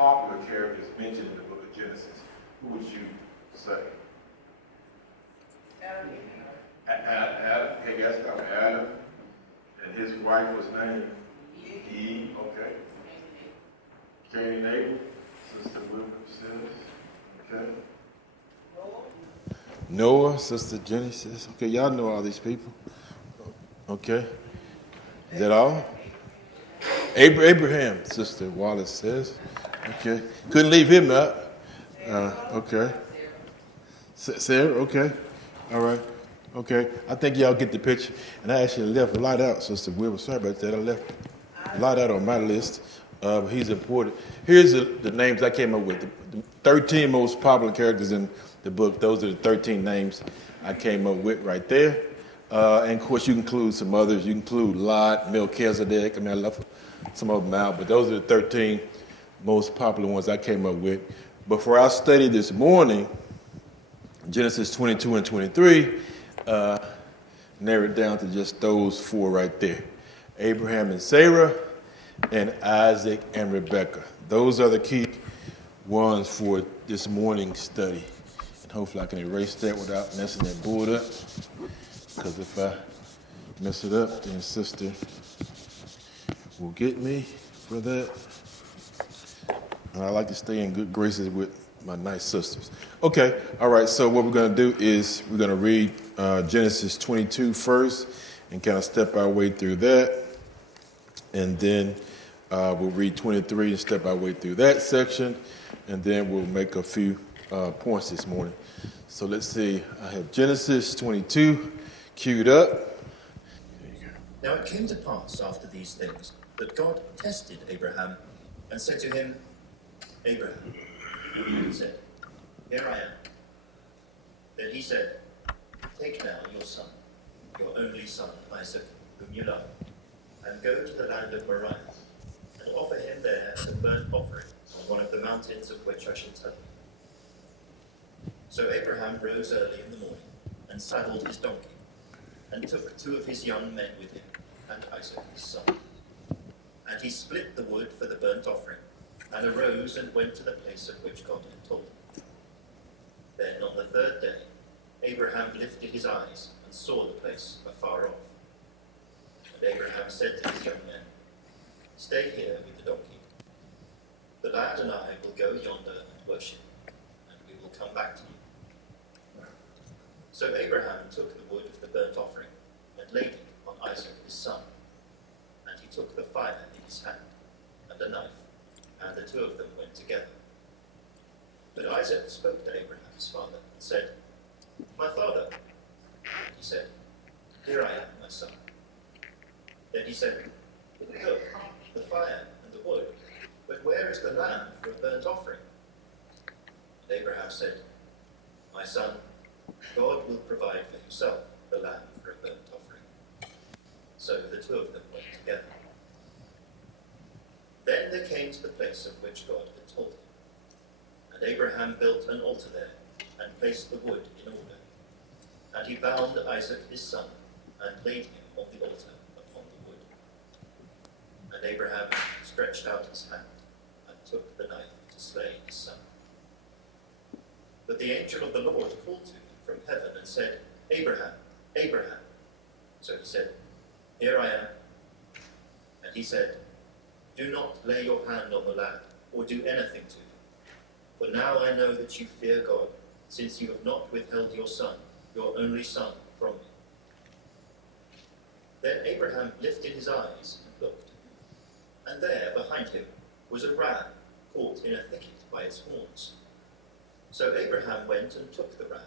popular characters mentioned in the book of Genesis, who would you say? Adam. Adam. Okay, guys, got Adam. And his wife was named Eve. Okay. Cain and Abel. Sister William says. Okay. Noah, Sister Jenny says. Okay, y'all know all these people. Okay. Is that all? Abraham, Sister Wallace says. Okay. Couldn't leave him out. Okay. Sarah, okay. All right. Okay. I think y'all get the picture. And I actually left a lot out, Sister Wilbur. Sorry about that. I left a lot out on my list. He's important. Here's the names I came up with. The 13 most popular characters in the book. Those are the 13 names I came up with right there. And of course, you can include some others. You can include Lot, Melchizedek. I left some of them out, but those are the 13 most popular ones I came up with. But for our study this morning, Genesis 22 and 23, narrowed down to just those four right there. Abraham and Sarah, and Isaac and Rebekah. Those are the key ones for this morning's study. And hopefully I can erase that without messing that board up. Because if I mess it up, then Sister will get me for that. And I like to stay in good graces with my nice sisters. Okay, all right, so what we're going to do is we're going to read Genesis 22 first and kind of step our way through that. And then we'll read 23 and step our way through that section. And then we'll make a few points this morning. So let's see, I have Genesis 22 queued up. There you go. Now it came to pass after these things that God tested Abraham and said to him, Abraham. He said, Here I am. Then he said, Take now your son, your only son, Isaac, whom you love, and go to the land of Moriah, and offer him there as a burnt offering on one of the mountains of which I shall tell you. So Abraham rose early in the morning, and saddled his donkey, and took 2 of his young men with him, and Isaac his son. And he split the wood for the burnt offering, and arose and went to the place of which God had told him. Then on the 3rd day, Abraham lifted his eyes and saw the place afar off. And Abraham said to his young men, Stay here with the donkey. The lad and I will go yonder and worship, and we will come back to you. So Abraham took the wood of the burnt offering and laid it on Isaac his son. And he took the fire in his hand and a knife, and the 2 of them went together. But Isaac spoke to Abraham his father and said, My father. And he said, Here I am, my son. Then he said, Look, the fire and the wood, but where is the lamb for a burnt offering? And Abraham said, My son, God will provide for himself the lamb for a burnt offering. So the 2 of them went together. Then they came to the place of which God had told him. And Abraham built an altar there, and placed the wood in order. And he bound Isaac his son, and laid him on the altar upon the wood. And Abraham stretched out his hand, and took the knife to slay his son. But the angel of the Lord called to him from heaven, and said, Abraham, Abraham. So he said, Here I am. And he said, Do not lay your hand on the lad, or do anything to him. For now I know that you fear God, since you have not withheld your son, your only son, from me. Then Abraham lifted his eyes and looked, and there behind him was a ram caught in a thicket by its horns. So Abraham went and took the ram,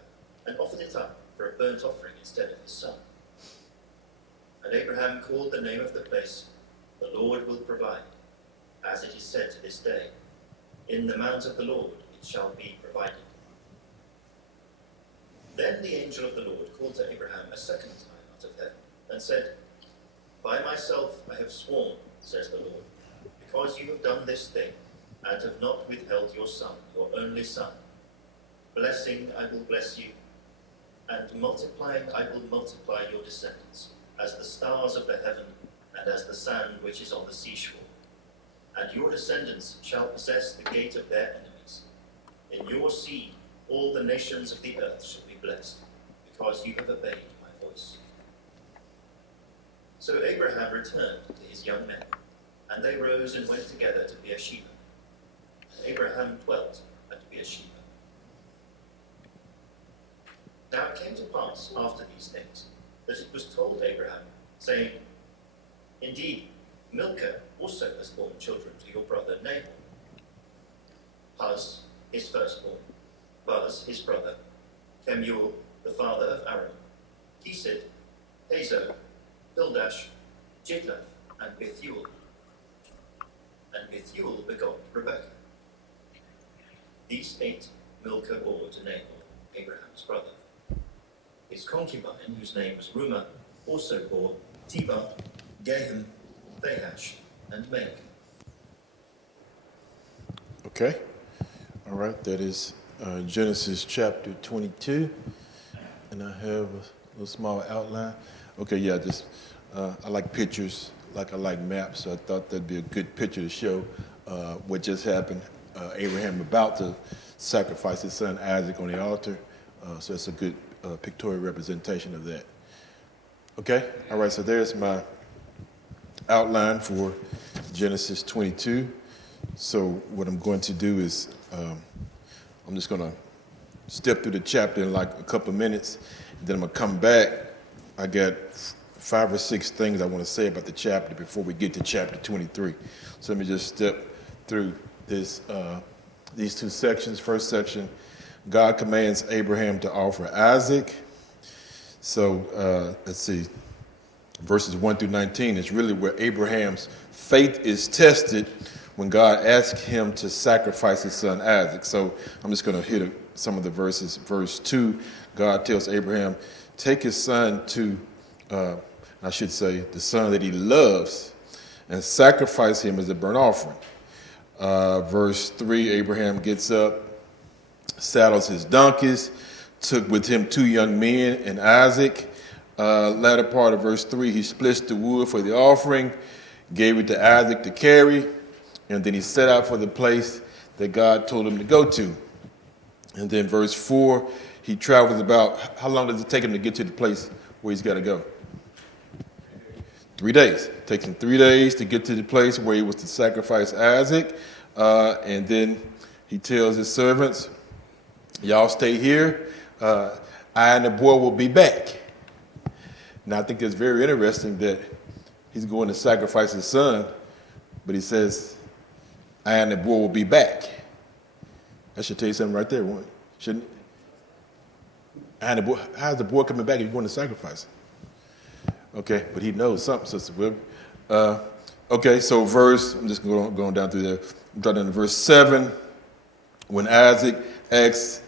and offered it up for a burnt offering instead of his son. And Abraham called the name of the place, The Lord will provide, as it is said to this day, In the mount of the Lord it shall be provided. Then the angel of the Lord called to Abraham a second time out of heaven, and said, By myself I have sworn, says the Lord, because you have done this thing, and have not withheld your son, your only son. Blessing I will bless you, and multiplying I will multiply your descendants, as the stars of the heaven, and as the sand which is on the seashore. and your descendants shall possess the gate of their enemies. In your seed all the nations of the earth shall be blessed, because you have obeyed my voice. So Abraham returned to his young men, and they rose and went together to Beersheba. And Abraham dwelt at Beersheba. Now it came to pass after these things, that it was told Abraham, saying, Indeed, Milcah also has borne children to your brother Nahor. Huz, his firstborn, Buz, his brother, Kemuel, the father of Aram, Kesed, Hazo, Pildash, Jidlaph, and Bethuel. And Bethuel begot Rebekah. These 8 Milcah bore to Nahor, Abraham's brother. His concubine, whose name was Rumah, also bore Tebah, Gaham, Bahash, and Meg. Okay. All right. That is Genesis chapter 22. And I have a little small outline. Okay, yeah, I like pictures, like I like maps, so I thought that'd be a good picture to show what just happened. Abraham about to sacrifice his son Isaac on the altar, so it's a good pictorial representation of that. Okay, all right, so there's my outline for Genesis 22. So what I'm going to do is I'm just going to step through the chapter in like a couple of minutes, and then I'm going to come back. I got 5 or 6 things I want to say about the chapter before we get to chapter 23. So let me just step through these 2 sections. First section, God commands Abraham to offer Isaac. So let's see, verses 1 through 19 is really where Abraham's faith is tested when God asks him to sacrifice his son Isaac. So I'm just going to hit some of the verses. Verse 2, God tells Abraham, take his son to, I should say, the son that he loves, and sacrifice him as a burnt offering. Verse 3, Abraham gets up, saddles his donkeys, took with him 2 young men and Isaac. Latter part of verse 3, he splits the wood for the offering, gave it to Isaac to carry, and then he set out for the place that God told him to go to. And then verse 4, he travels about, how long does it take him to get to the place where he's got to go? 3 days. It takes him 3 days to get to the place where he was to sacrifice Isaac. And then he tells his servants, y'all stay here. I and the boy will be back. Now, I think it's very interesting that he's going to sacrifice his son, but he says, I and the boy will be back. That should tell you something right there, shouldn't it? And the boy, how's the boy coming back if you're going to sacrifice him? Okay, but he knows something, Sister Wilbur. Okay, so I'm just going down through there. I'm down to verse 7. When Isaac asks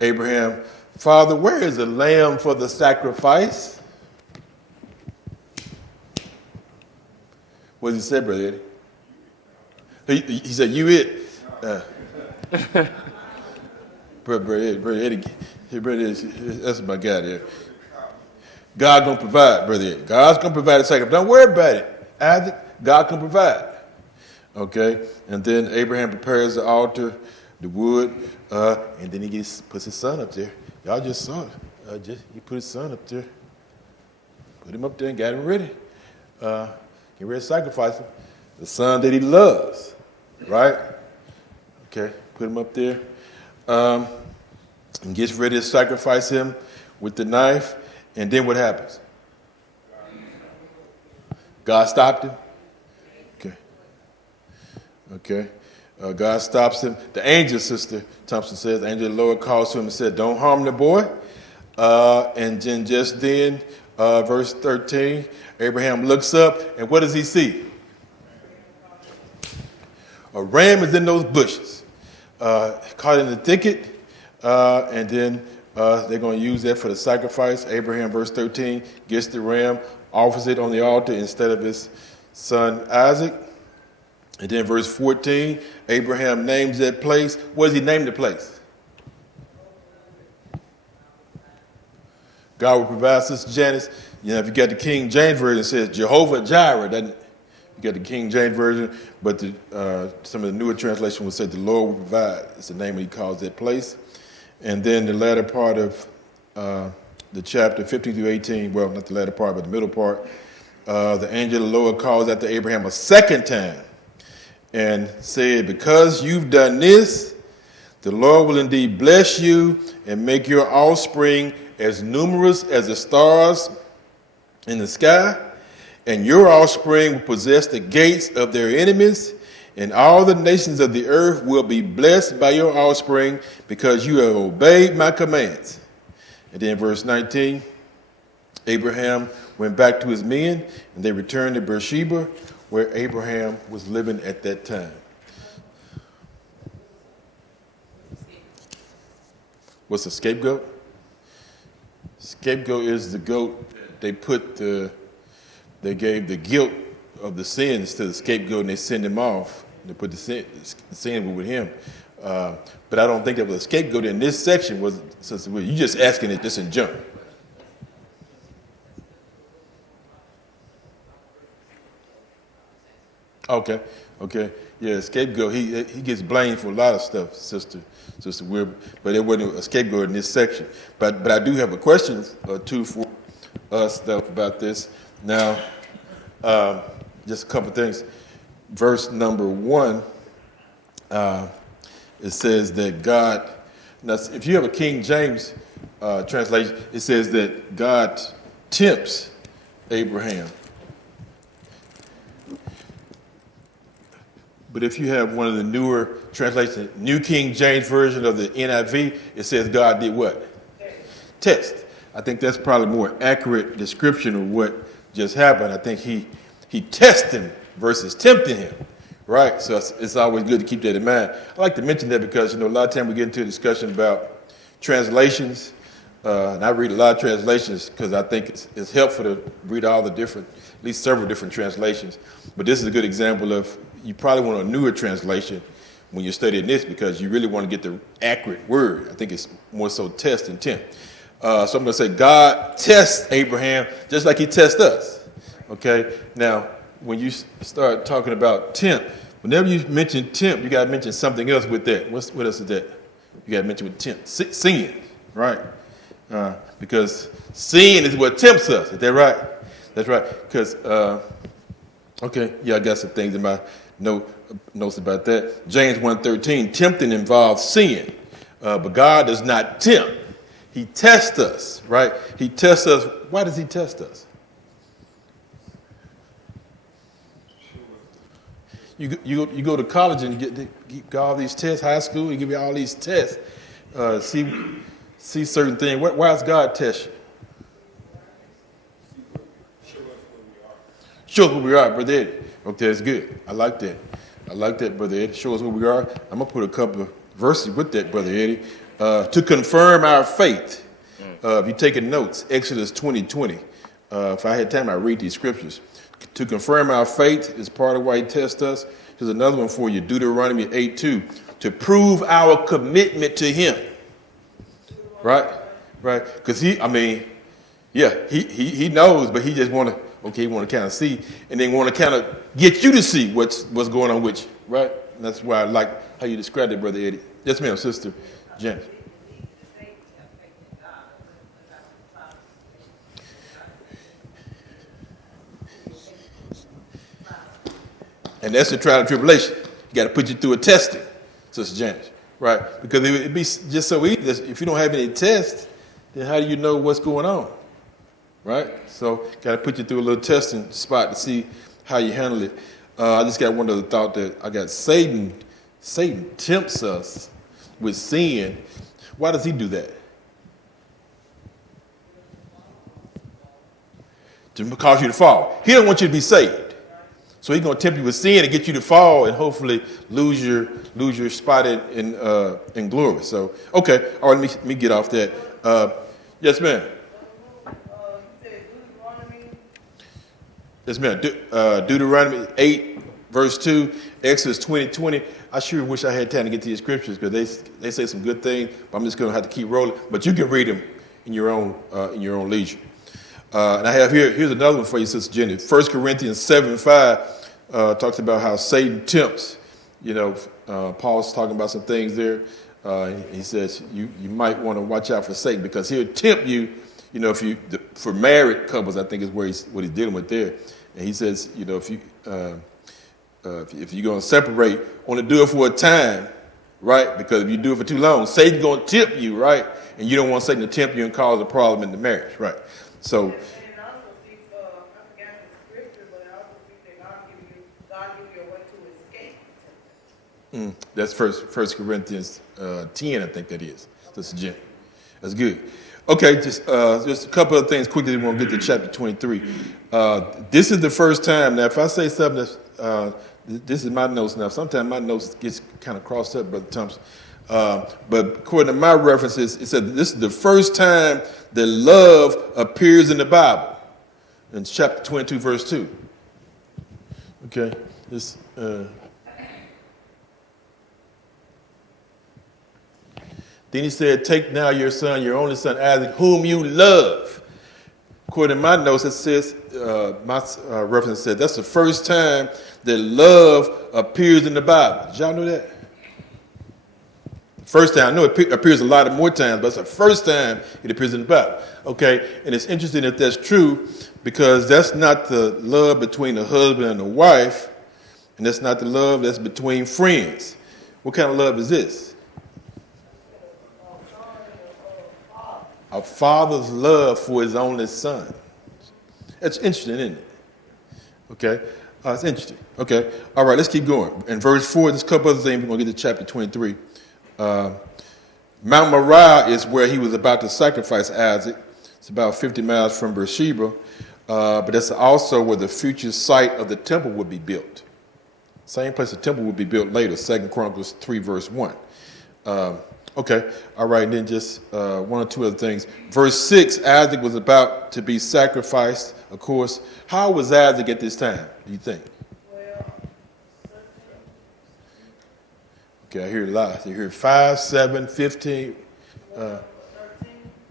Abraham, Father, where is the lamb for the sacrifice? What did he say, Brother Eddie? He said, you it. Brother Eddie, that's my guy there. God gonna provide, Brother Eddie. God's gonna provide a sacrifice. Don't worry about it, Isaac. God can provide. Okay, and then Abraham prepares the altar, the wood, and then he puts his son up there. Y'all just saw it. He put his son up there. Put him up there and got him ready. Get ready to sacrifice him. The son that he loves, right? Okay, put him up there. And gets ready to sacrifice him with the knife. And then what happens? God stopped him. Okay. God stops him. The angel, Sister Thompson says, the angel of the Lord calls to him and said, don't harm the boy. And then just then, verse 13, Abraham looks up, and what does he see? A ram is in those bushes, caught in the thicket, and then they're going to use that for the sacrifice. Abraham, verse 13, gets the ram, offers it on the altar instead of his son Isaac. And then verse 14, Abraham names that place. What does he name the place? God will provide, Sister Janice. You know, if you got the King James Version, it says Jehovah Jireh, doesn't it? You got the King James Version, but some of the newer translations will say the Lord will provide. It's the name he calls that place. And then the latter part of the chapter, 15 through 18, well, not the latter part, but the middle part, the angel of the Lord calls after Abraham a second time and said, because you've done this, the Lord will indeed bless you and make your offspring as numerous as the stars in the sky, and your offspring will possess the gates of their enemies, and all the nations of the earth will be blessed by your offspring because you have obeyed my commands. And then verse 19, Abraham went back to his men, and they returned to Beersheba, where Abraham was living at that time. What's a scapegoat? Scapegoat is the goat they gave the guilt of the sins to the scapegoat and they send him off. They put the sin with him. But I don't think that was a scapegoat in this section. You just asking it just in general. Okay. Yeah, scapegoat. He gets blamed for a lot of stuff, Sister Weir, but it wasn't a scapegoat in this section. But I do have a question or two for us about this. Now, just a couple things. Verse number 1, it says that God. Now, if you have a King James translation, it says that God tempts Abraham. But if you have one of the newer translations, New King James Version of the NIV, it says God did what? Test. I think that's probably a more accurate description of what just happened. I think he tested him versus tempting him, right? So it's always good to keep that in mind. I like to mention that because, a lot of times we get into a discussion about translations, and I read a lot of translations because I think it's helpful to read all the different, at least several different translations. But this is a good example of, you probably want a newer translation when you're studying this because you really want to get the accurate word. I think it's more so test and tempt. So I'm going to say God tests Abraham just like he tests us. Okay? Now, when you start talking about tempt, whenever you mention tempt, you got to mention something else with that. What else is that? You got to mention with tempt. Sin, right? Because sin is what tempts us. Is that right? That's right. Because, okay, yeah, I got some things in my notes about that. James 1:13, tempting involves sin, but God does not tempt. He tests us, right? He tests us. Why does he test us? You go to college and you get all these tests, high school, he give you all these tests. See certain things. Why does God test you? Show us where we are, Brother Eddie. Okay, that's good. I like that, Brother Eddie. Show us where we are. I'm going to put a couple of verses with that, Brother Eddie. To confirm our faith. If you're taking notes, Exodus 20:20. If I had time, I'd read these scriptures. To confirm our faith is part of why he tests us. Here's another one for you, Deuteronomy 8:2. To prove our commitment to him. Right? Because he knows, but he just want to kind of see, and then want to kind of get you to see what's going on with you, right? And that's why I like how you described it, Brother Eddie. Yes, ma'am, Sister James. And that's the trial and tribulation. You got to put you through a testing, Sister James, right? Because it'd be just so easy. If you don't have any tests, then how do you know what's going on, right? So got to put you through a little testing spot to see how you handle it. I just got one other thought that I got. Satan tempts us with sin. Why does he do that? To cause you to fall. He don't want you to be saved. So he's going to tempt you with sin and get you to fall and hopefully lose your spot in glory. So, okay. All right, let me get off that. Yes, ma'am. Yes, ma'am. Deuteronomy 8, verse 2, Exodus 20:20. I sure wish I had time to get to these scriptures because they say some good things, but I'm just going to have to keep rolling. But you can read them in your own leisure. And I have here's another one for you, Sister Jenny. 1 Corinthians 7:5. talks about how Satan tempts. Paul's talking about some things there. He says you might want to watch out for Satan because he'll tempt you. For married couples, I think is what he's dealing with there. And he says, if you're going to separate, only do it for a time, right? Because if you do it for too long, Satan's going to tempt you, right? And you don't want Satan to tempt you and cause a problem in the marriage, right? So. And it also speaks of, I forgot the scripture, but it also speaks that God give you a way to escape. That's First Corinthians 10, I think that is. That's Jim. That's good. Okay, just a couple of things quickly. We want to get to chapter 23. This is the first time. Now, if I say something that's, this is my notes now. Sometimes my notes gets kind of crossed up, Brother Thompson. But according to my references, it said this is the first time that love appears in the Bible. In chapter 22, verse 2. Okay, this. Then he said, take now your son, your only son, Isaac, whom you love. According to my notes, it says, my reference said, that's the first time that love appears in the Bible. Did y'all know that? First time. I know it appears a lot of more times, but it's the first time it appears in the Bible. Okay, and it's interesting if that's true because that's not the love between the husband and the wife, and that's not the love that's between friends. What kind of love is this? A father's love for his only son. That's interesting, isn't it? Okay, it's interesting. Okay, all right, let's keep going. In verse 4, there's a couple other things. We're going to get to chapter 23. Mount Moriah is where he was about to sacrifice Isaac. It's about 50 miles from Beersheba, but that's also where the future site of the temple would be built. Same place the temple would be built later, 2 Chronicles 3, verse 1. Okay, all right, and then just one or two other things. Verse 6, Isaac was about to be sacrificed, of course. How was Isaac at this time, do you think? Okay, I hear a lot. I hear 5, 7, 15,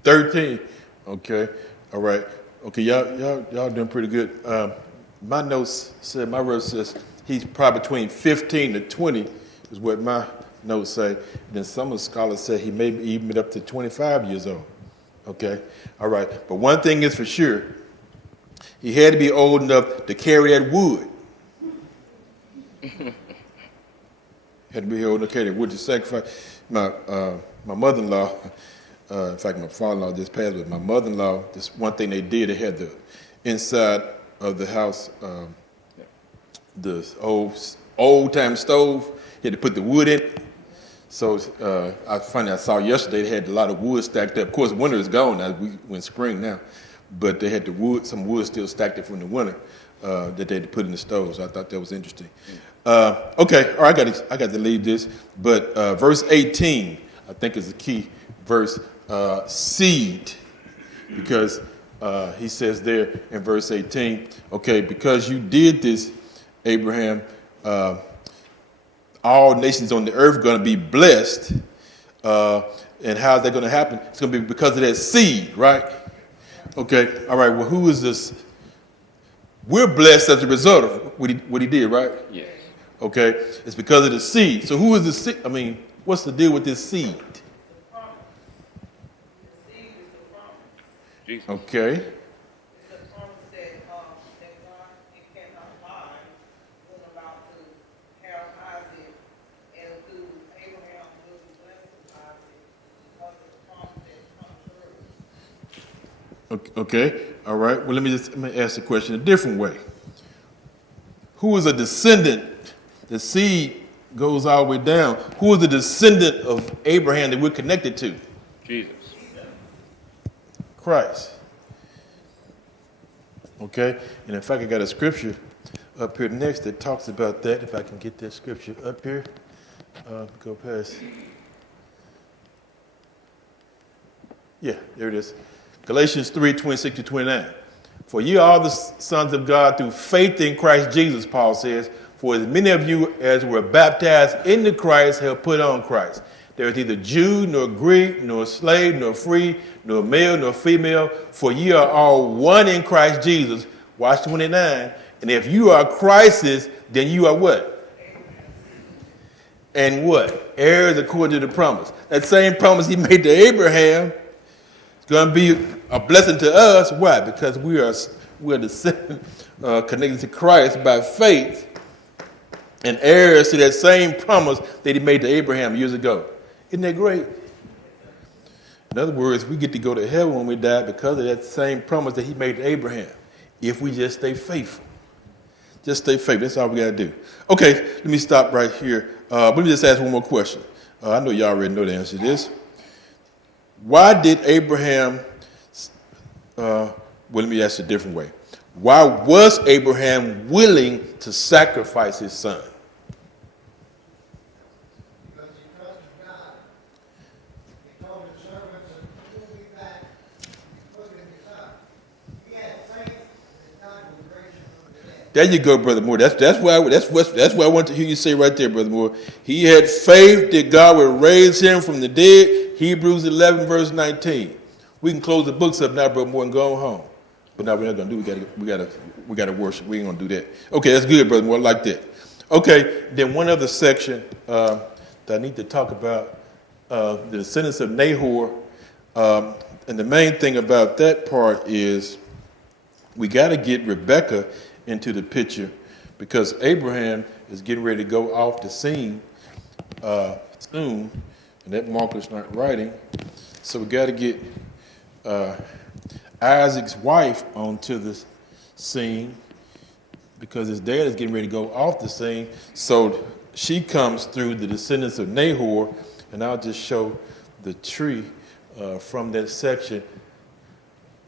13. Okay, all right. Okay, y'all doing pretty good. My notes said, my verse says he's probably between 15 to 20 is what my notes say. And then some of the scholars say he may be even up to 25 years old. Okay, all right. But one thing is for sure, he had to be old enough to carry that wood. Had to be old enough to carry that wood to sacrifice. My mother-in-law, in fact, my father-in-law just passed, but my mother-in-law, this one thing they did, they had the inside of the house, the old-time stove. He had to put the wood in it. So I saw yesterday they had a lot of wood stacked up. Of course, winter is gone now. We're in spring now. But they had some wood still stacked up from the winter that they had to put in the stove. So I thought that was interesting. Okay, all right, I got to leave this. But verse 18, I think is the key verse, seed. Because he says there in verse 18, okay, because you did this, Abraham, all nations on the earth are going to be blessed. And how's that going to happen? It's going to be because of that seed, right? Okay, all right, well, who is this? We're blessed as a result of what he did, right? Yes. Okay, it's because of the seed. So who is the seed? I mean, what's the deal with this seed? Jesus. Okay. Okay, all right. Well, let me ask the question a different way. Who is a descendant? The seed goes all the way down. Who is the descendant of Abraham that we're connected to? Jesus. Christ. Okay, and in fact, I got a scripture up here next that talks about that. If I can get that scripture up here, go past. Yeah, there it is. Galatians 3:26-29. For ye are the sons of God through faith in Christ Jesus, Paul says. For as many of you as were baptized into Christ have put on Christ. There is neither Jew, nor Greek, nor slave, nor free, nor male, nor female. For ye are all one in Christ Jesus. Watch 29. And if you are Christ's, then you are what? And what? Heirs according to the promise. That same promise he made to Abraham is going to be a blessing to us. Why? Because we're descended, connected to Christ by faith and heirs to that same promise that he made to Abraham years ago. Isn't that great? In other words, we get to go to heaven when we die because of that same promise that he made to Abraham, if we just stay faithful. Just stay faithful. That's all we got to do. Okay, let me stop right here. Let me just ask one more question. I know y'all already know the answer to this. Why did Abraham, well, let me ask it a different way. Why was Abraham willing to sacrifice his son? Because he trusted God. He told his servants that he will be back. He put in his son. He had faith that God would raise him from the dead. There you go, Brother Moore. That's what I want to hear you say right there, Brother Moore. He had faith that God would raise him from the dead. Hebrews 11, verse 19. We can close the books up now, Brother Moore, and go home. But now we're not gonna do. We gotta worship. We ain't gonna do that. Okay, that's good, Brother Moore. I like that. Okay, then one other section that I need to talk about, the descendants of Nahor, and the main thing about that part is we got to get Rebekah into the picture because Abraham is getting ready to go off the scene soon, and that marker's not writing. So we got to get Isaac's wife onto the scene because his dad is getting ready to go off the scene. So she comes through the descendants of Nahor, and I'll just show the tree from that section.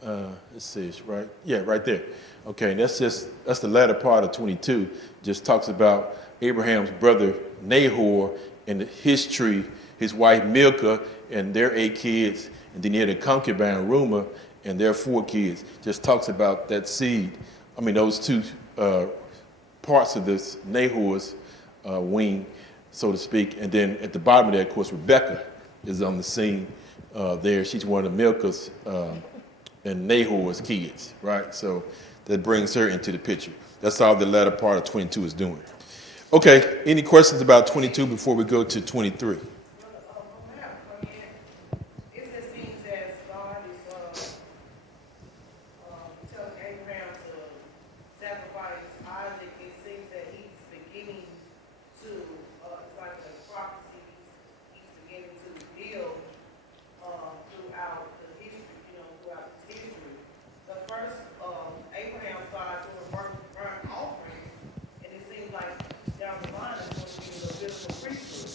Let's see, it's right. Yeah, right there. Okay, and that's the latter part of 22. Just talks about Abraham's brother Nahor and his tree, his wife Milcah, and their 8 kids, and then he had a concubine Rumah and their 4 kids. Just talks about that seed. I mean, those 2 parts of this Nahor's wing, so to speak. And then at the bottom of that, of course, Rebekah is on the scene there. She's one of Milcah's and Nahor's kids, right? So that brings her into the picture. That's all the latter part of 22 is doing. Okay, any questions about 22 before we go to 23? It just seems that God is telling Abraham to sacrifice Isaac. It seems that he's beginning to, it's like a prophecy, he's beginning to reveal throughout the history, throughout the history. The first, Abraham started doing burnt offering, and it seems like down the line it's going to be the biblical priesthood.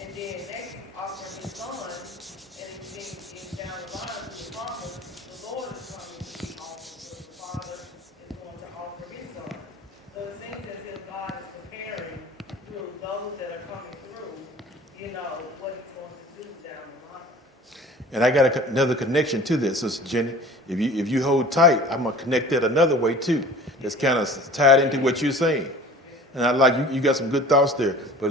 And then next offering his son, and it seems down the line to the promise, the Lord is coming to be offered, because the Father is going to offer his son. So it seems as if God is preparing through those that are coming through, what he's going to do down the line. And I got another connection to this, Sister Jenny. If you hold tight, I'm gonna connect that another way too. That's kind of tied into what you're saying. And I like you got some good thoughts there. But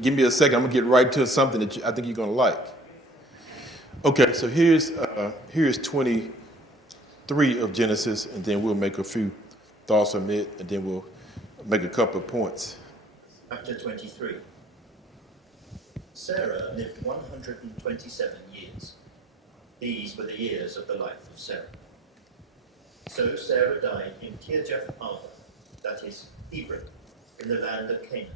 give me a second. I'm gonna get right to something that I think you're gonna like. Okay, so here's 23 of Genesis, and then we'll make a few thoughts on it, and then we'll make a couple of points. Chapter 23. Sarah lived 127 years. These were the years of the life of Sarah. So Sarah died in Kirjath-Arba, that is, Hebron, in the land of Canaan.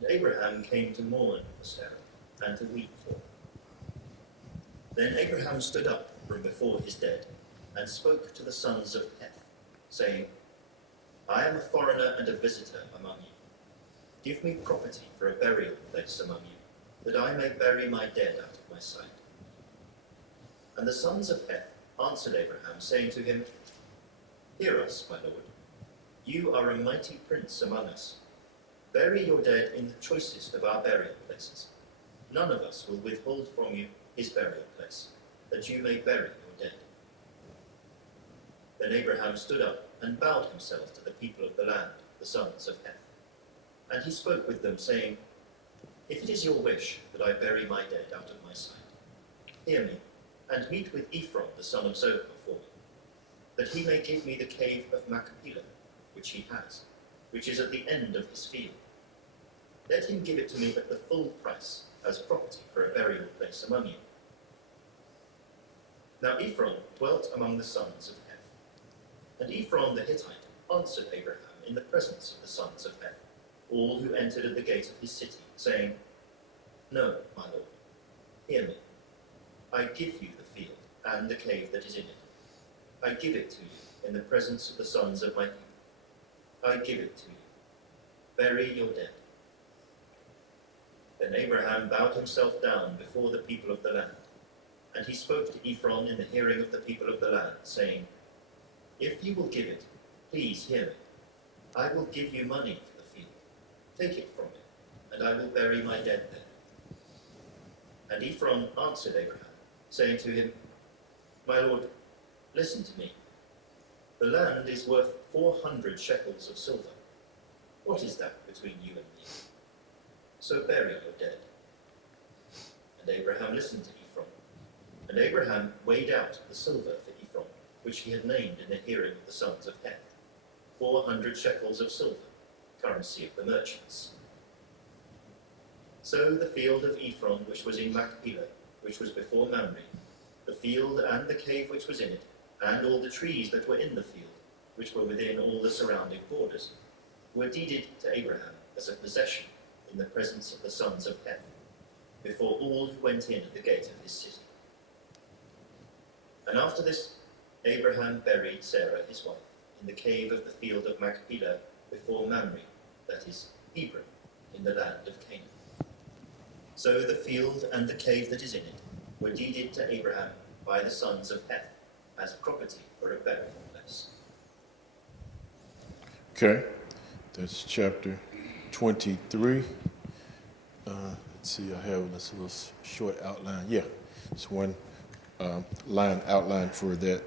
And Abraham came to mourn for Sarah and to weep for her. Then Abraham stood up from before his dead and spoke to the sons of Heth, saying, I am a foreigner and a visitor among you. Give me property for a burial place among you, that I may bury my dead out of my sight. And the sons of Heth answered Abraham, saying to him, Hear us, my lord. You are a mighty prince among us. Bury your dead in the choicest of our burial places. None of us will withhold from you his burial place, that you may bury your dead. Then Abraham stood up and bowed himself to the people of the land, the sons of Heth. And he spoke with them, saying, If it is your wish that I bury my dead out of my sight, hear me, and meet with Ephron the son of Zohar for me, that he may give me the cave of Machpelah, which he has, which is at the end of his field. Let him give it to me at the full price, as property for a burial place among you. Now Ephron dwelt among the sons of Heth. And Ephron the Hittite answered Abraham in the presence of the sons of Heth, all who entered at the gate of his city, saying, No, my lord, hear me. I give you the field and the cave that is in it. I give it to you in the presence of the sons of my people. I give it to you. Bury your dead. Then Abraham bowed himself down before the people of the land, and he spoke to Ephron in the hearing of the people of the land, saying, If you will give it, please hear me. I will give you money for the field. Take it from me, and I will bury my dead there. And Ephron answered Abraham, saying to him, My lord, listen to me. The land is worth 400 shekels of silver. What is that between you and me? So bury your dead. And Abraham listened to Ephron. And Abraham weighed out the silver for Ephron, which he had named in the hearing of the sons of Heth, 400 shekels of silver, currency of the merchants. So the field of Ephron, which was in Machpelah, which was before Mamre, the field and the cave which was in it, and all the trees that were in the field, which were within all the surrounding borders, were deeded to Abraham as a possession in the presence of the sons of Heth, before all who went in at the gate of his city. And after this, Abraham buried Sarah his wife in the cave of the field of Machpelah before Mamre, that is, Hebron, in the land of Canaan. So the field and the cave that is in it were deeded to Abraham by the sons of Heth as property for a burial place. Okay, that's chapter 23. Let's see, I have this little short outline. Yeah, it's one line outline for that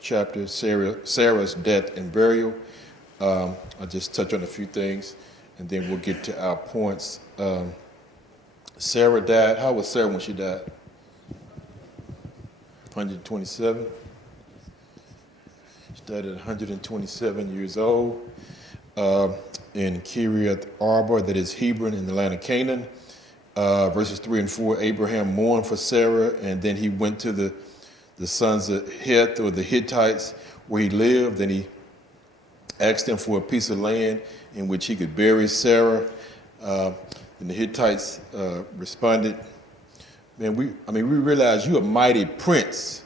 chapter, Sarah's death and burial. I'll just touch on a few things, and then we'll get to our points. Sarah died. How was Sarah when she died? 127. She died at 127 years old in Kiriath Arba, that is Hebron, in the land of Canaan. Verses 3 and 4, Abraham mourned for Sarah, and then he went to the sons of Heth, or the Hittites, where he lived, and he asked them for a piece of land in which he could bury Sarah. And the Hittites responded, man, we realize you're a mighty prince,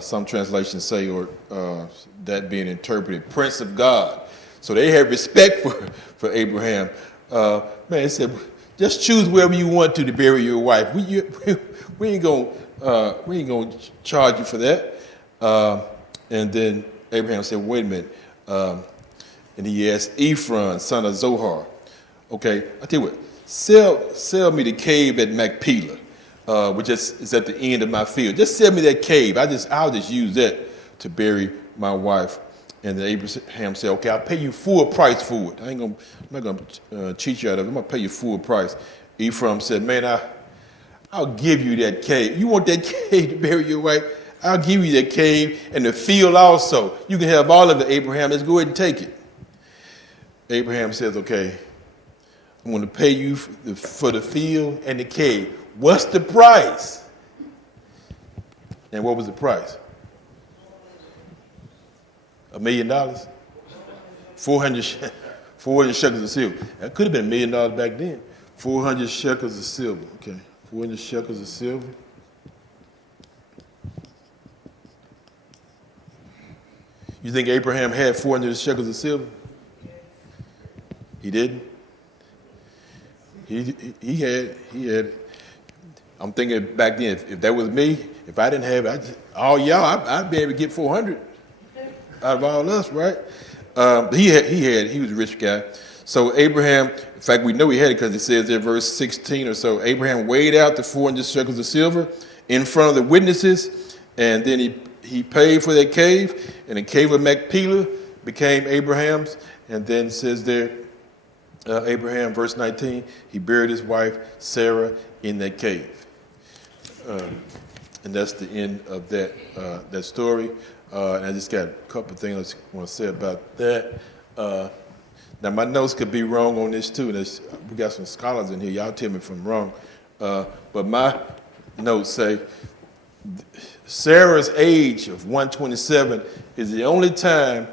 some translations say, or that being interpreted, prince of God. So they had respect for Abraham. Man, they said, just choose wherever you want to bury your wife. We ain't gonna charge you for that. And then Abraham said, wait a minute. And he asked Ephron, son of Zohar, okay, I tell you what, sell me the cave at Machpelah, which is at the end of my field. Just sell me that cave. I'll just use that to bury my wife. And then Abraham said, okay, I'll pay you full price for it. I'm not gonna cheat you out of it. I'm gonna pay you full price. Ephraim said, man, I'll give you that cave. You want that cave to bury your wife? I'll give you that cave and the field also. You can have all of it, Abraham. Let's go ahead and take it. Abraham says, okay, I'm going to pay you for the field and the cave. What's the price? And what was the price? $1 million? 400 shekels of silver. That could have been $1 million back then. 400 shekels of silver. Okay, 400 shekels of silver. You think Abraham had 400 shekels of silver? He didn't. He had it. I'm thinking back then, if that was me, if I didn't have it, I'd be able to get 400 out of all us, right? He was a rich guy. So Abraham, in fact, we know he had it because it says there, verse 16 or so, Abraham weighed out the 400 shekels of silver in front of the witnesses, and then he paid for that cave, and the cave of Machpelah became Abraham's, and then says there, Abraham, verse 19, he buried his wife Sarah in that cave. and that's the end of that that story. And I just got a couple of things I want to say about that. Now, my notes could be wrong on this too. We got some scholars in here. Y'all tell me if I'm wrong. But my notes say Sarah's age of 127 is the only time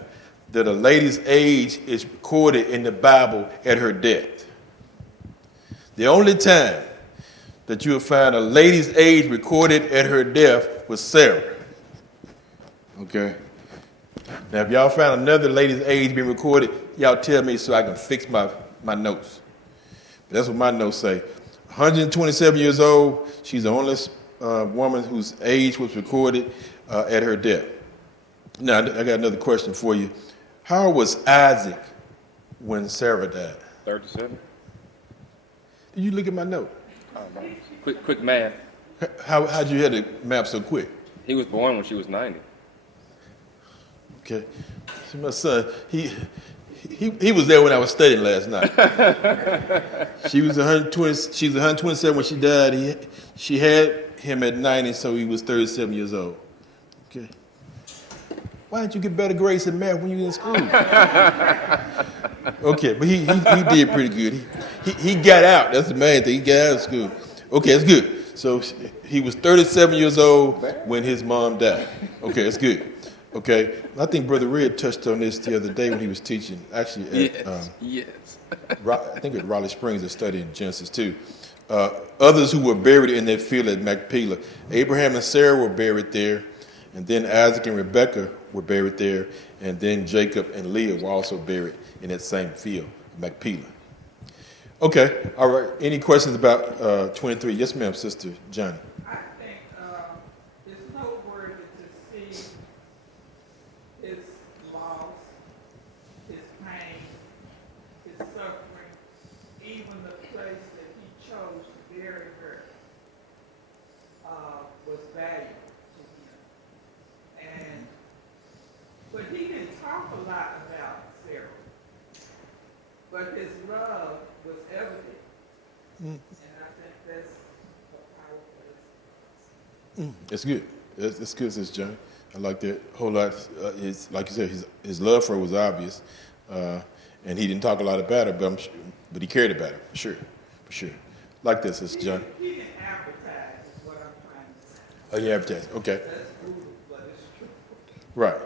that a lady's age is recorded in the Bible at her death. The only time that you will find a lady's age recorded at her death was Sarah. Okay? Now, if y'all found another lady's age being recorded, y'all tell me so I can fix my notes. But that's what my notes say. 127 years old, she's the only woman whose age was recorded at her death. Now, I got another question for you. How was Isaac when Sarah died? 37. Did you look at my note? Oh, no. Quick math. How'd you have the map so quick? He was born when she was 90. Okay. So my son, he was there when I was studying last night. She was 120. She was 127 when she died. She had him at 90, so he was 37 years old. Okay. Why didn't you get better grades in math when you were in school? Okay, but he did pretty good. He got out. That's the main thing. He got out of school. Okay, that's good. So he was 37 years old when his mom died. Okay, that's good. Okay, I think Brother Red touched on this the other day when he was teaching. Actually, at, Yes. I think at Raleigh Springs, they're studying Genesis too. Others who were buried in that field at Machpelah. Abraham and Sarah were buried there, and then Isaac and Rebekah were buried there, and then Jacob and Leah were also buried in that same field, Machpelah. Okay, all right. Any questions about 23? Yes, ma'am, Sister Johnny. I think it's noteworthy to see his loss, his pain, his suffering, even the place that he chose to bury her was valuable to him. But he didn't talk a lot about Sarah. But his love was evident. And I think that's a powerful response. That's good. That's good, Sister Johnny. I like that a whole lot. Like you said, his love for her was obvious, and he didn't talk a lot about her, but he cared about her for sure. Like this, Sister Johnny. He didn't advertise, is what I'm trying to say. Oh, you advertised. Okay. That's brutal, but it's true. Right.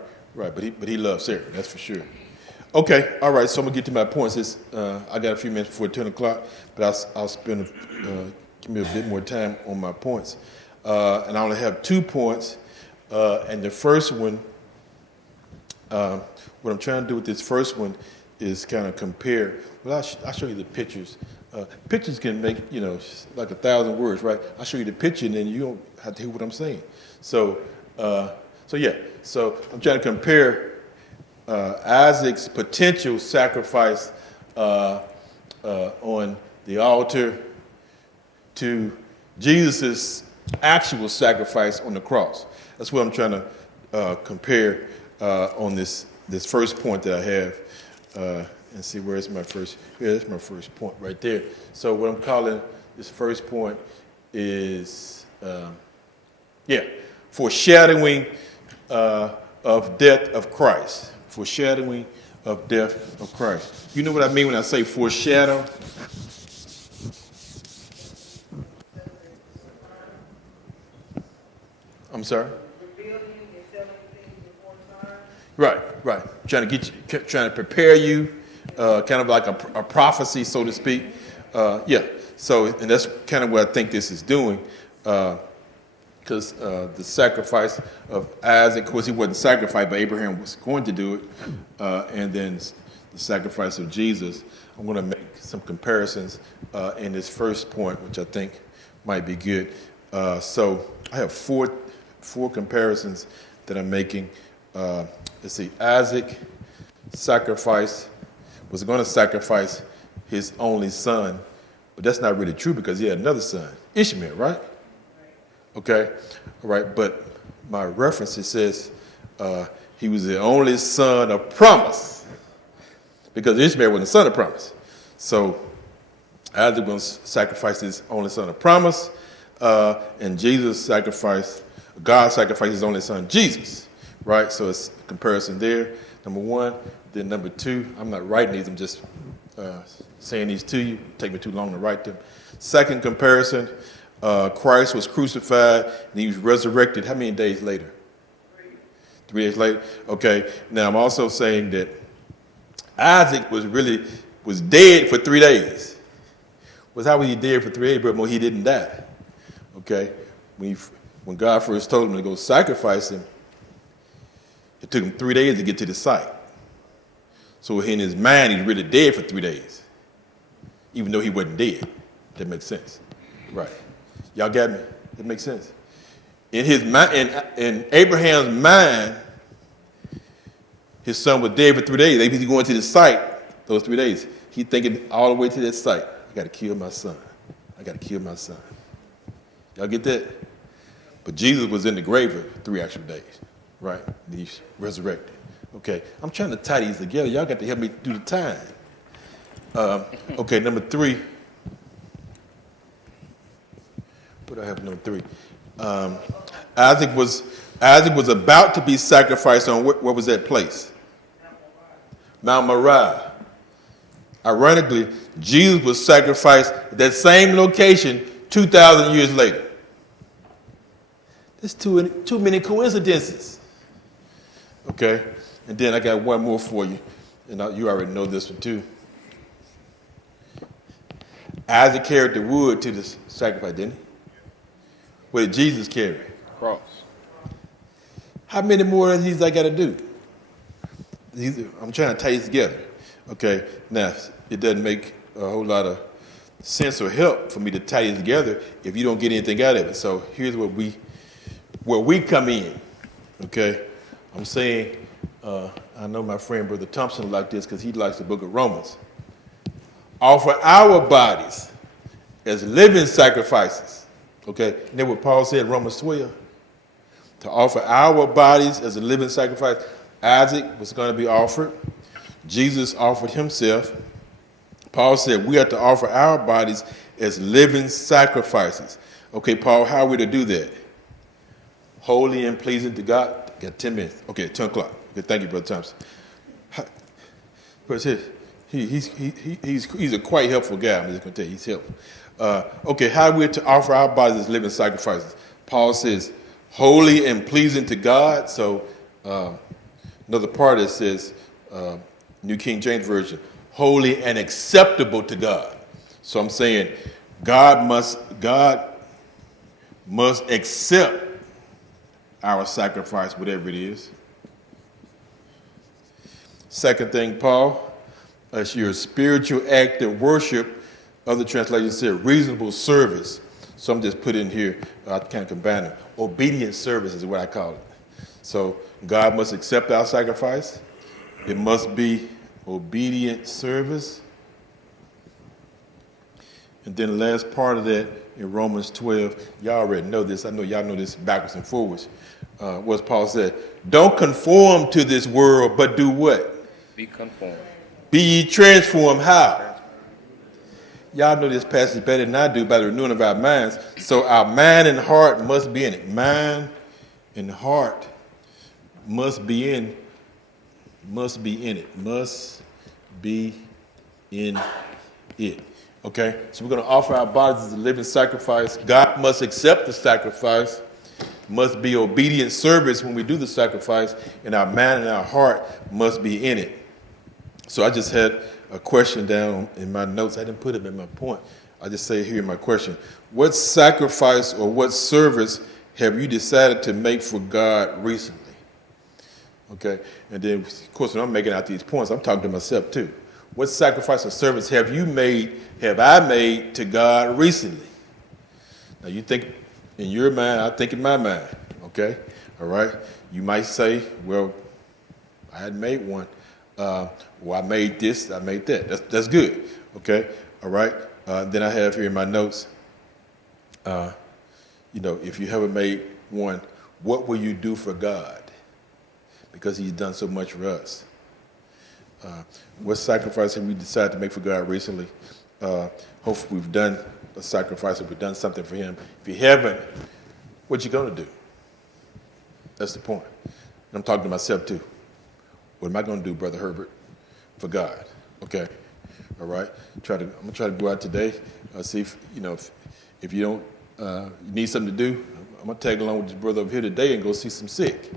But he loves Sarah. That's for sure. Okay. All right. So I'm gonna get to my points. I got a few minutes before 10 o'clock, but I'll spend give me a bit more time on my points, and I only have 2 points. And the first one, what I'm trying to do with this first one is kind of compare. Well, I'll show you the pictures. Pictures can make, like 1,000 words, right? I'll show you the picture, and then you don't have to hear what I'm saying. So I'm trying to compare Isaac's potential sacrifice on the altar to Jesus' actual sacrifice on the cross. That's what I'm trying to compare on this first point that I have. And see, where's my first? Yeah, that's my first point right there. So what I'm calling this first point is, foreshadowing of death of Christ. Foreshadowing of death of Christ. You know what I mean when I say foreshadow? I'm sorry? Revealing and telling things before time. Right. Trying to prepare you, kind of like a prophecy, so to speak. So, and that's kind of what I think this is doing, because the sacrifice of Isaac, of course, he wasn't sacrificed, but Abraham was going to do it, and then the sacrifice of Jesus. I'm going to make some comparisons in this first point, which I think might be good. So I have four comparisons that I'm making. Let's see, Isaac was going to sacrifice his only son, but that's not really true because he had another son, Ishmael, right? Okay, all right, but my reference, it says he was the only son of promise because Ishmael wasn't the son of promise. So Isaac was going to sacrifice his only son of promise, and Jesus sacrificed God sacrificed his only son, Jesus, right? So it's a comparison there, number one. Then number two, I'm not writing these, I'm just saying these to you. It'll take me too long to write them. Second comparison, Christ was crucified and he was resurrected how many days later? 3 days later? Okay, now I'm also saying that Isaac was dead for 3 days. How was he dead for 3 days, but he didn't die? Okay, when God first told him to go sacrifice him, it took him 3 days to get to the site. So in his mind, he's really dead for 3 days, even though he wasn't dead. That makes sense, right? Y'all got me? That makes sense. In his mind, in Abraham's mind, his son was dead for 3 days. He's going to the site those 3 days. He's thinking all the way to that site. I got to kill my son. I got to kill my son. Y'all get that? But Jesus was in the grave for 3 actual days, right? He's resurrected. Okay, I'm trying to tie these together. Y'all got to help me do the time. Okay, number 3. What do I have number 3? Isaac was about to be sacrificed on what was that place? Mount Moriah. Ironically, Jesus was sacrificed at that same location 2,000 years later. There's too many coincidences. Okay, and then I got one more for you, and you already know this one too. Isaac carried the wood to the sacrifice, didn't he? What did Jesus carry? Cross. How many more of these I got to do? I'm trying to tie these together. Okay, now it doesn't make a whole lot of sense or help for me to tie these together if you don't get anything out of it. So here's where we come in. Okay, I'm saying I know my friend Brother Thompson liked this because he likes the book of Romans. Offer our bodies as living sacrifices. Okay, and then what Paul said in Romans 12, to offer our bodies as a living sacrifice. Isaac was going to be offered. Jesus offered himself. Paul said we have to offer our bodies as living sacrifices. Okay, Paul, how are we to do that? Holy and pleasing to God. Got 10 minutes. Okay, 10 o'clock. Okay, thank you, Brother Thompson. He's a quite helpful guy. I'm just going to tell you, he's helpful. Okay, how are we to offer our bodies as living sacrifices? Paul says, holy and pleasing to God. So another part that says, New King James Version, holy and acceptable to God. So I'm saying God must accept our sacrifice, whatever it is. Second thing, Paul, as your spiritual act of worship, other translations say reasonable service. So I'm just putting here, I can't combine them. Obedient service is what I call it. So God must accept our sacrifice. It must be obedient service. And then the last part of that in Romans 12, y'all already know this. I know y'all know this backwards and forwards. What Paul said, don't conform to this world, but do what? Be conformed. Be ye transformed. How? Y'all know this passage better than I do by the renewing of our minds. So our mind and heart must be in it. Mind and heart must be in it. Must be in it. Okay? So we're going to offer our bodies as a living sacrifice. God must accept the sacrifice. Must be obedient service when we do the sacrifice. And our mind and our heart must be in it. So I just had a question down in my notes. I didn't put it in my point. I just say here in my question. What sacrifice or what service have you decided to make for God recently? Okay, and then of course when I'm making out these points, I'm talking to myself too. What sacrifice or service have I made to God recently? Now you think in your mind, I think in my mind. Okay, all right. You might say, well, I hadn't made one. Well, I made this, I made that. That's good. Okay, all right. Then I have here in my notes, if you haven't made one, what will you do for God? Because he's done so much for us. What sacrifice have we decided to make for God recently? Hopefully we've done a sacrifice, or we've done something for him. If you haven't, what you going to do? That's the point. And I'm talking to myself too. What am I going to do, Brother Herbert, for God? Okay, all right. I'm gonna try to go out today. See if if you don't you need something to do. I'm gonna tag along with this brother over here today and go see some sick.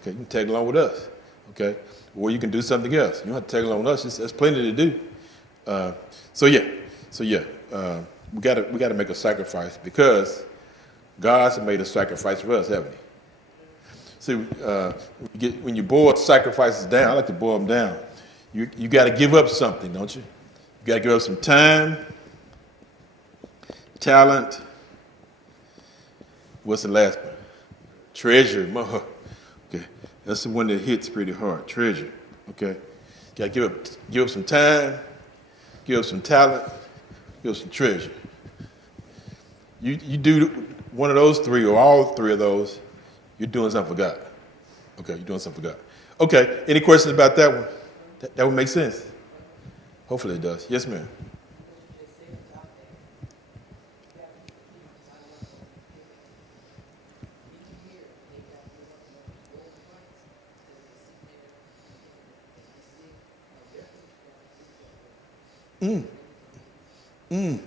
Okay, you can tag along with us. Okay, or you can do something else. You don't have to tag along with us. There's plenty to do. So yeah. We gotta make a sacrifice because God's made a sacrifice for us, haven't He? See, when you boil sacrifices down, I like to boil them down. You got to give up something, don't you? You got to give up some time, talent. What's the last one? Treasure. Okay, that's the one that hits pretty hard. Treasure. Okay, got to give up some time, give up some talent, give up some treasure. You do one of those three or all three of those, you're doing something for God. Okay, you're doing something for God. Okay, any questions about that one? That would make sense. Hopefully it does. Yes, ma'am.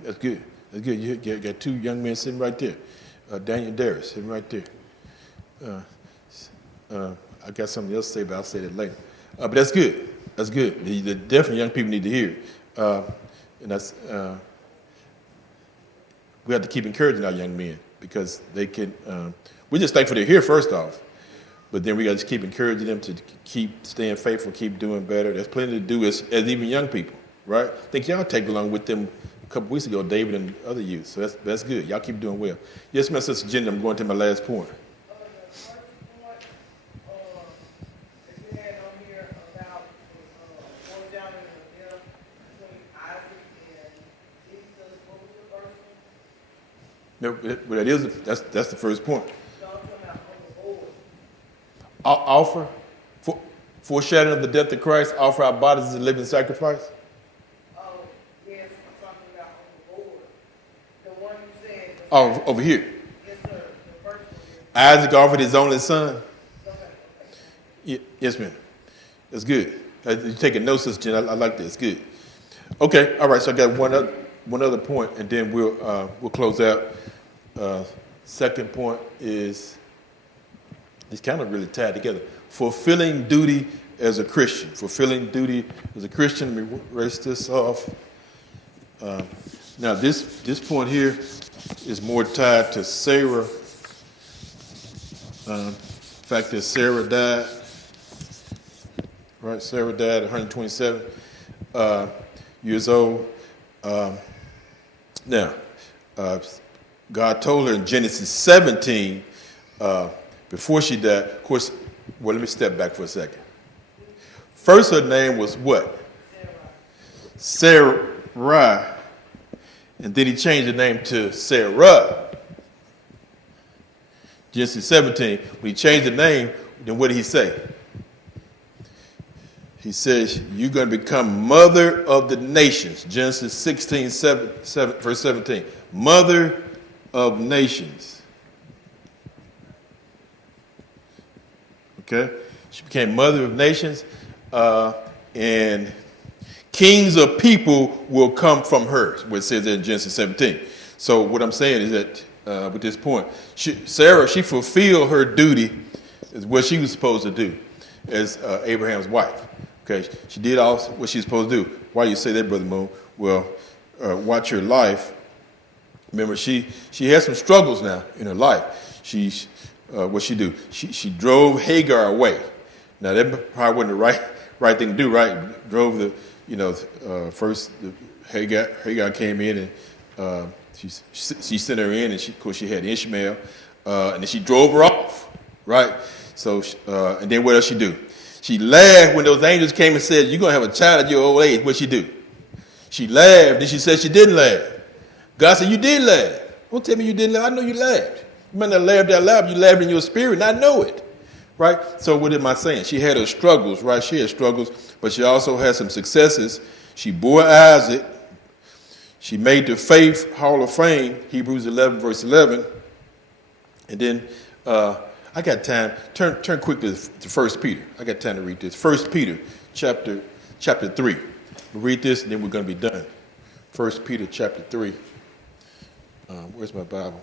That's good. That's good. You got two young men sitting right there. Daniel and Darius sitting right there. I got something else to say, but I'll say that later. But that's good. That's good. The definitely young people need to hear it. And that's we have to keep encouraging our young men because they can. We're just thankful they're here first off, but then we got to keep encouraging them to keep staying faithful, keep doing better. There's plenty to do as even young people, right? I think y'all take along with them a couple weeks ago, David and other youth. So that's good. Y'all keep doing well. Yes, my sister Jenny. I'm going to my last point. No, but that's the first point. Offer, foreshadowing of the death of Christ, offer our bodies as a living sacrifice. Oh, yes, I'm talking about on the board. The one you said. Oh, over here. Yes, sir. The first one. Isaac offered his only son. Okay. Yes, ma'am. That's good. You're taking notes, Sister Jen. I like that. It's good. Okay. All right. So I got one other point, and then we'll close out. Second point is it's kind of really tied together. Fulfilling duty as a Christian. Fulfilling duty as a Christian. Let me erase this off. Now this point here is more tied to Sarah. The fact that Sarah died. Right, Sarah died at 127 years old. Now, God told her in Genesis 17, before she died, of course, well, let me step back for a second. First, her name was what? Sarah. And then he changed the name to Sarah. Genesis 17, when he changed the name, then what did he say? He says, you're going to become mother of the nations. Genesis 16, verse 17. Mother of nations. Okay? She became mother of nations. And kings of people will come from her, what it says in Genesis 17. So what I'm saying is that with this point, Sarah, she fulfilled her duty as what she was supposed to do as Abraham's wife. Okay, she did all what she's supposed to do. Why you say that, Brother Mhoon? Well, watch her life. Remember, she had some struggles now in her life. What she do? She drove Hagar away. Now that probably wasn't the right thing to do, right? Drove first Hagar came in and she sent her in, and of course she had Ishmael, and then she drove her off, right? So and then what else she do? She laughed when those angels came and said, you're going to have a child at your old age. What'd she do? She laughed. Then she said she didn't laugh. God said, you did laugh. Don't tell me you didn't laugh. I know you laughed. You might not laugh that loud, but you laughed in your spirit, and I know it. Right? So what am I saying? She had her struggles, right? She had struggles, but she also had some successes. She bore Isaac. She made the Faith Hall of Fame, Hebrews 11, verse 11. And then I got time. Turn quickly to 1 Peter. I got time to read this. 1 Peter chapter 3. We'll read this and then we're going to be done. 1 Peter chapter 3. Where's my Bible?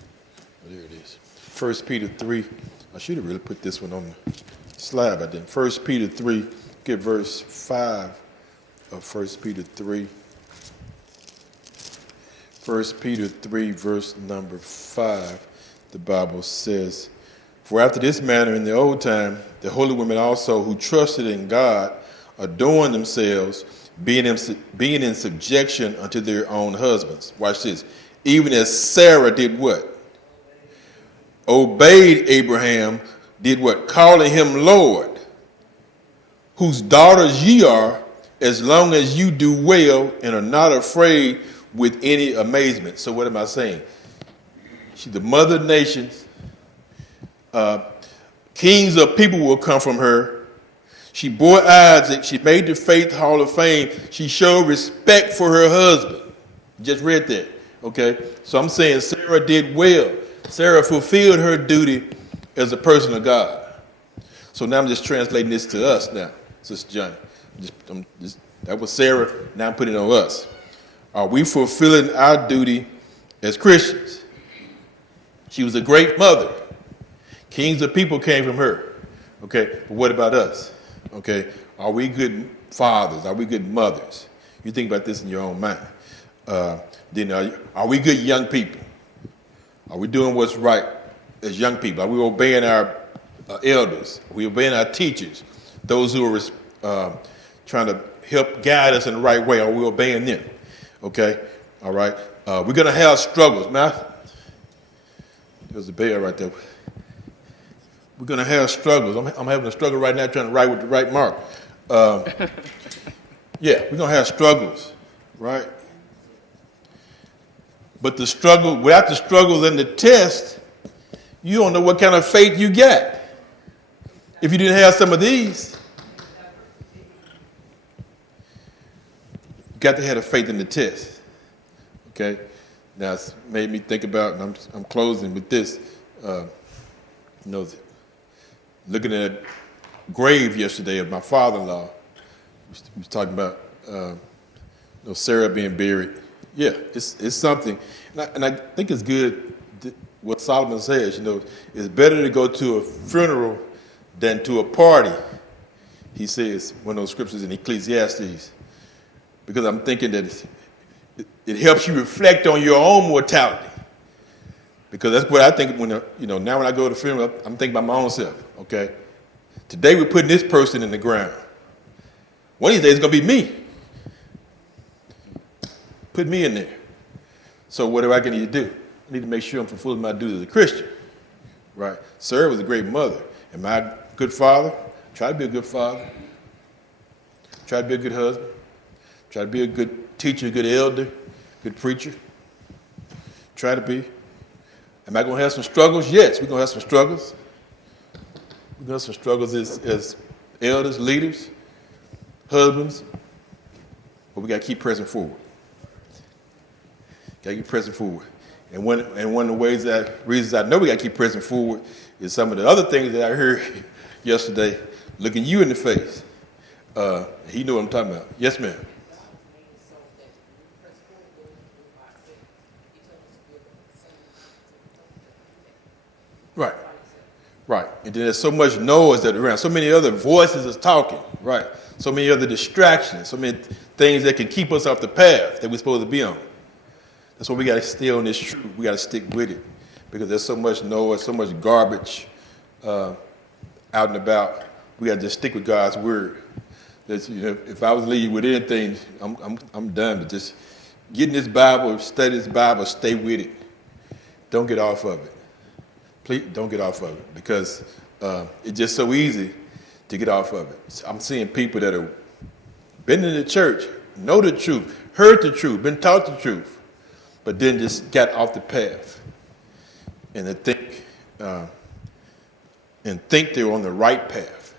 Oh, there it is. 1 Peter 3. I should have really put this one on the slide, but then 1 Peter 3, get verse 5 of 1 Peter 3. 1 Peter 3, verse number 5, the Bible says, "For after this manner in the old time, the holy women also who trusted in God adorned themselves, being in subjection unto their own husbands." Watch this. "Even as Sarah did" what? "Obeyed Abraham," did what? "Calling him Lord, whose daughters ye are, as long as you do well and are not afraid with any amazement." So what am I saying? She's the mother of nations. Kings of people will come from her. She bore Isaac. She made the Faith Hall of Fame. She showed respect for her husband. Just read that. Okay? So I'm saying Sarah did well. Sarah fulfilled her duty as a person of God. So now I'm just translating this to us now, Sister Johnny. That was Sarah. Now I'm putting it on us. Are we fulfilling our duty as Christians? She was a great mother. Kings of people came from her. Okay, but what about us? Okay, are we good fathers? Are we good mothers? You think about this in your own mind. Then are we good young people? Are we doing what's right as young people? Are we obeying our elders? Are we obeying our teachers? Those who are trying to help guide us in the right way, are we obeying them? Okay, all right. We're going to have struggles. Man, there's a bell right there. We're going to have struggles. I'm having a struggle right now trying to write with the right mark. Yeah, we're going to have struggles, right? But the struggle, without the struggles and the test, you don't know what kind of faith you got. If you didn't have some of these, you got to have the faith in the test. Okay? Now, it's made me think about, and I'm closing with this, looking at a grave yesterday of my father-in-law. We was talking about Sarah being buried. Yeah, it's something. And I think it's good what Solomon says, it's better to go to a funeral than to a party, he says, one of those scriptures in Ecclesiastes. Because I'm thinking that it helps you reflect on your own mortality. Because that's what I think when, now when I go to the funeral, I'm thinking about my own self, okay? Today we're putting this person in the ground. One of these days it's going to be me. Put me in there. So what do I need to do? I need to make sure I'm fulfilling my duty as a Christian, right? Sarah was a great mother. Am I a good father? Try to be a good father. Try to be a good husband. Try to be a good teacher, good elder, good preacher. Try to be. Am I going to have some struggles? Yes, we're going to have some struggles. We're going to have some struggles as elders, leaders, husbands. But we got to keep pressing forward. Got to keep pressing forward. And one of the reasons I know we got to keep pressing forward is some of the other things that I heard yesterday, looking you in the face. He knew what I'm talking about. Yes, ma'am. Right. Right. And then there's so much noise that around, so many other voices is talking, right? So many other distractions, so many things that can keep us off the path that we're supposed to be on. That's why we got to stay on this truth. We got to stick with it because there's so much noise, so much garbage out and about. We got to just stick with God's word. That's, if I was leading with anything, I'm done. But just get in this Bible, study this Bible, stay with it. Don't get off of it. Please don't get off of it because it's just so easy to get off of it. I'm seeing people that have been in the church, know the truth, heard the truth, been taught the truth, but then just got off the path and think they're on the right path.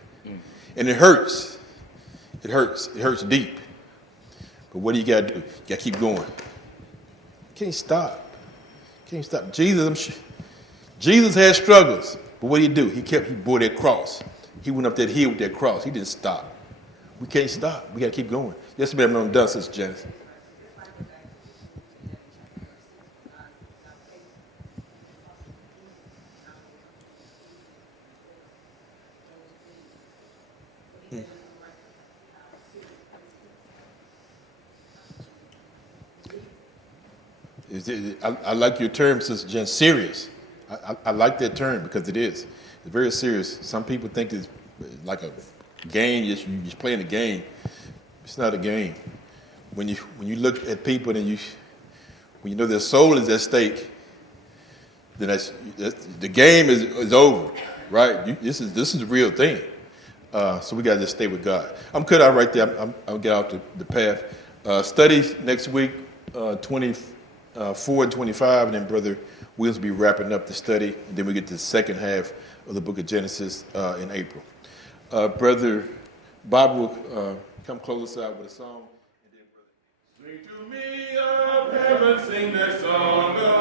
And it hurts. It hurts. It hurts deep. But what do you got to do? You got to keep going. Can't stop. Can't stop. Jesus had struggles, but what did he do? He bore that cross. He went up that hill with that cross. He didn't stop. We can't stop. We got to keep going. Yes, ma'am. I'm done, Sister Janice. I like your term, Sister Jen, serious. I like that term because it is. It's very serious. Some people think it's like a game, you're just playing a game. It's not a game. When you look at people and when you know their soul is at stake, then the game is over, right? This is the real thing. So we got to just stay with God. I'm cut out right there. I'll get out the path. Studies next week, 24 and 25, and then Brother Wills will be wrapping up the study, and then we get to the second half of the book of Genesis in April. Brother Bob will come close us out with a song. And then Brother, sing to me of heaven, sing that song of